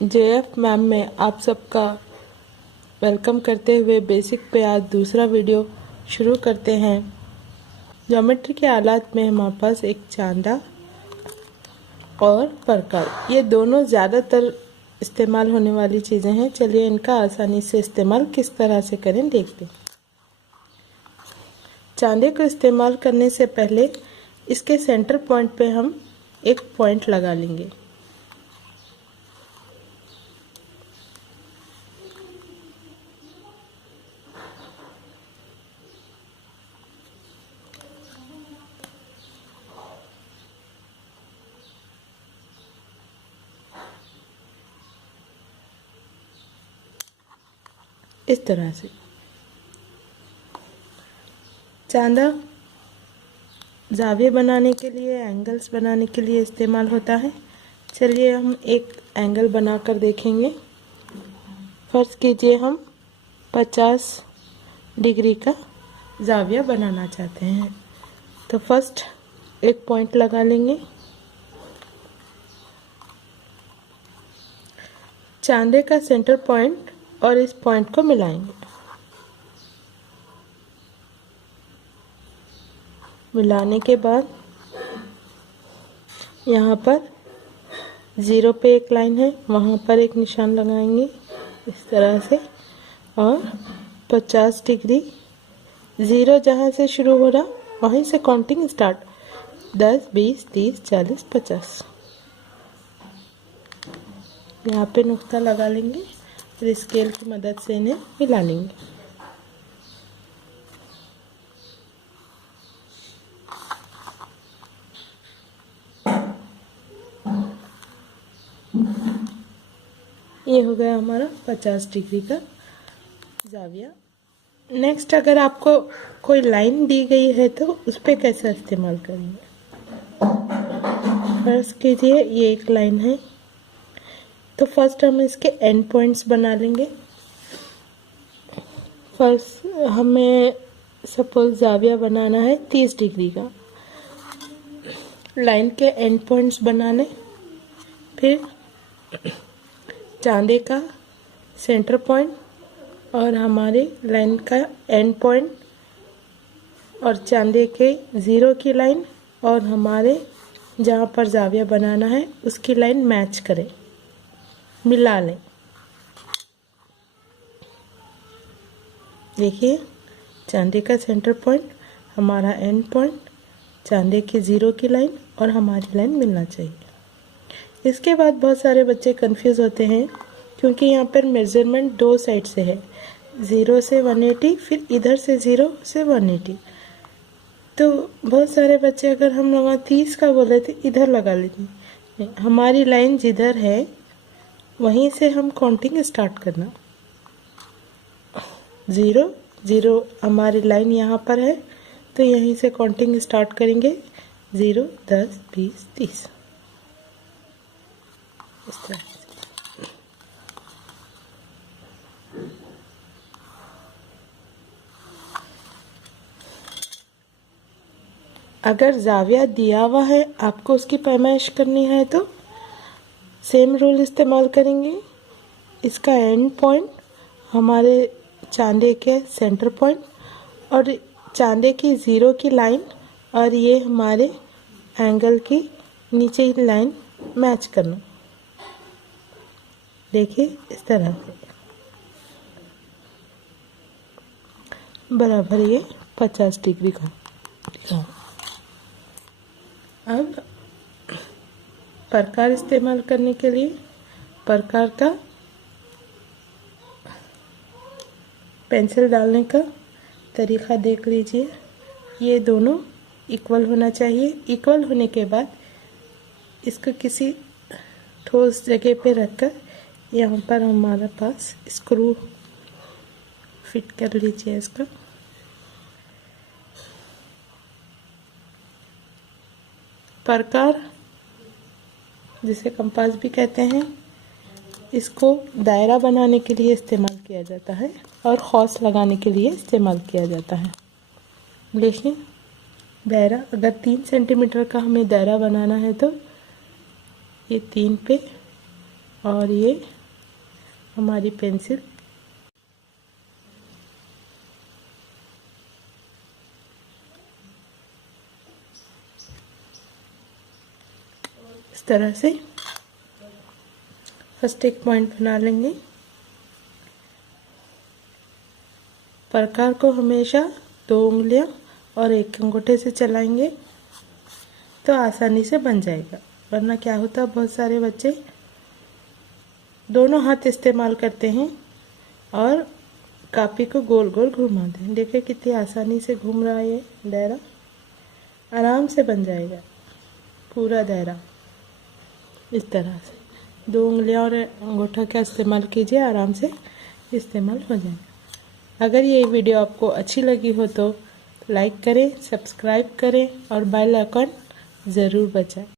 JF ma'am में आप सबका वेलकम करते हुए बेसिक पे आज दूसरा वीडियो शुरू करते हैं। ज्योमेट्री के आलात में हमारे पास एक चांदा और प्रकार, ये दोनों ज़्यादातर इस्तेमाल होने वाली चीज़ें हैं। चलिए इनका आसानी से इस्तेमाल किस तरह से करें देखते हैं। चांदे को इस्तेमाल करने से पहले इसके सेंटर पॉइंट पे हम एक पॉइंट लगा लेंगे। इस तरह से चांदा जाविये बनाने के लिए, एंगल्स बनाने के लिए इस्तेमाल होता है। चलिए हम एक एंगल बनाकर देखेंगे। फर्ज कीजिए हम 50 डिग्री का जाविया बनाना चाहते हैं, तो फर्स्ट एक पॉइंट लगा लेंगे। चांदे का सेंटर पॉइंट और इस पॉइंट को मिलाएंगे। मिलाने के बाद यहाँ पर ज़ीरो पे एक लाइन है, वहाँ पर एक निशान लगाएंगे इस तरह से, और 50 डिग्री, ज़ीरो जहाँ से शुरू हो रहा वहीं से काउंटिंग स्टार्ट, 10, 20, 30, 40, 50। यहाँ पे नुक्ता लगा लेंगे और स्केल की मदद से इन्हें मिला लेंगे। ये हो गया हमारा 50 डिग्री का जाविया। नेक्स्ट, अगर आपको कोई लाइन दी गई है तो उस पर कैसे इस्तेमाल करेंगे। फर्स्ट कीजिए ये एक लाइन है, तो फर्स्ट हम इसके एंड पॉइंट्स बना लेंगे। फर्स्ट हमें सपोज जाविया बनाना है 30 डिग्री का, लाइन के एंड पॉइंट्स बनाने, फिर चांदे का सेंटर पॉइंट और हमारे लाइन का एंड पॉइंट और चांदे के ज़ीरो की लाइन और हमारे जहाँ पर जाविया बनाना है उसकी लाइन मैच करें, मिला लें। देखिए चांदे का सेंटर पॉइंट, हमारा एंड पॉइंट, चांदे के ज़ीरो की लाइन और हमारी लाइन मिलना चाहिए। इसके बाद बहुत सारे बच्चे कंफ्यूज होते हैं क्योंकि यहाँ पर मेजरमेंट दो साइड से है, 0 से 180, फिर इधर से 0 से 180। तो बहुत सारे बच्चे अगर हम लोग 30 का बोले थे इधर लगा लेते हैं। हमारी लाइन जिधर है वहीं से हम काउंटिंग स्टार्ट करना। 0, 0 हमारी लाइन यहाँ पर है तो यहीं से काउंटिंग स्टार्ट करेंगे। 0, 10, 20, 30 इस तरह से। अगर जाविया दिया हुआ है, आपको उसकी पैमाइश करनी है तो सेम रूल इस्तेमाल करेंगे। इसका एंड पॉइंट हमारे चांदे के सेंटर पॉइंट और चांदे की ज़ीरो की लाइन और ये हमारे एंगल की नीचे की लाइन मैच करना। देखिए इस तरह से बराबर ये 50 डिग्री का। अब प्रकार इस्तेमाल करने के लिए प्रकार का पेंसिल डालने का तरीका देख लीजिए। ये दोनों इक्वल होना चाहिए। इक्वल होने के बाद इसको किसी ठोस जगह पे रखकर यहाँ पर हमारे पास स्क्रू फिट कर लीजिए इसका। प्रकार जिसे कंपास भी कहते हैं, इसको दायरा बनाने के लिए इस्तेमाल किया जाता है और खौस लगाने के लिए इस्तेमाल किया जाता है। देखिए दायरा, अगर 3 सेंटीमीटर का हमें दायरा बनाना है तो ये 3 पे और ये हमारी पेंसिल इस तरह से फर्स्ट एक पॉइंट बना लेंगे। प्रकार को हमेशा 2 उंगलियां और एक अंगूठे से चलाएंगे तो आसानी से बन जाएगा, वरना क्या होता है बहुत सारे बच्चे दोनों हाथ इस्तेमाल करते हैं और कापी को गोल गोल घुमाते हैं। देखिए कितनी आसानी से घूम रहा है ये दायरा, आराम से बन जाएगा पूरा दायरा। इस तरह से 2 उंगलियां और अंगूठा का इस्तेमाल कीजिए, आराम से इस्तेमाल हो जाएगा। अगर ये वीडियो आपको अच्छी लगी हो तो लाइक करें, सब्सक्राइब करें और बेल आइकन ज़रूर बजाएं।